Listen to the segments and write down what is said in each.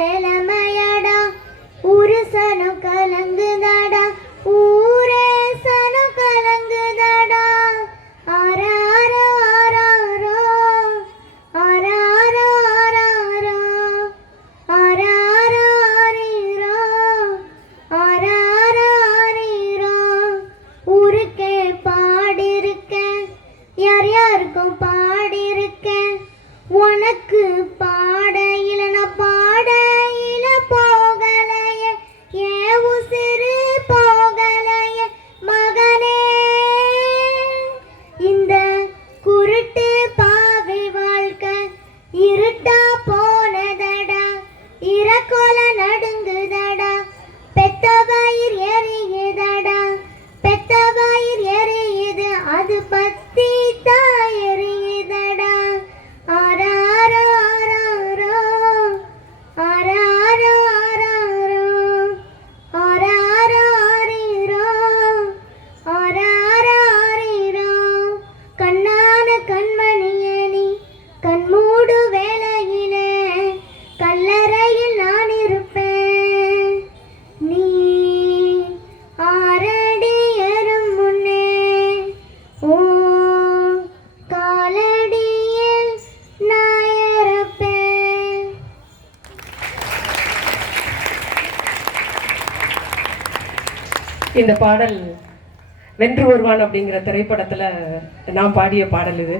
நிலைமையடா ஊரு சனம் கலங்குதடா ஊரே சனம் கலங்குதடா ஆராரோ ஆராரோ ஆராரோ ஆராரோ ஆராரோ ஆரீரோ ஆராரோ ஆரீரோ ஊருக்கே பாடிருக்கேன் யார் யாருக்கும் பாடிருக்கேன் உனக்கு பாடையில நான் பாடையில போகலையே ஏன் உசிறு போகலையே மகனே இந்த குருட்டு பாவை வாழ்க்கை இருட்டா போனதடா இரக்கொல நடுங்குதடா பெத்த வயிர் எரியுதடா பெத்த வயிர் எரியுது அது பத்தி தான் எரியுதடா ஆராரோ ஆராரோ ஆராரோ ஆராரோ ஆராரோ ஆரீரோ ஆராரோ ஆரீரோ கண்ணான கண்மணியே நீ கண்மூடு வேளையிலே கல்லறையில் நான் இருப்பேன் நீ ஆரடி ஏறும் முன்னே ஓ காலடியில் நான் இறப்பேன். இந்த பாடல் வென்று வருவான் அப்படிங்கிற திரைப்படத்தில் நான் பாடிய பாடல் இது.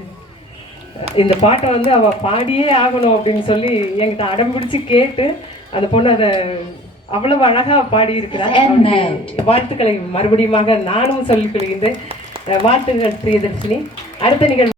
இந்த பாட்டை வந்து அவள் பாடியே ஆகணும் அப்படின்னு சொல்லி என்கிட்ட அடம் பிடிச்சி கேட்டு அந்த பொண்ணு அதை அவ்வளவு அழகாக பாடியிருக்கிறார். வாழ்த்துக்களை மறுபடியும் நானும் சொல்லிக் கொள்கின்றேன். வாழ்த்துக்கள் பிரியதர்ஷினி. அடுத்த நிகழ்வு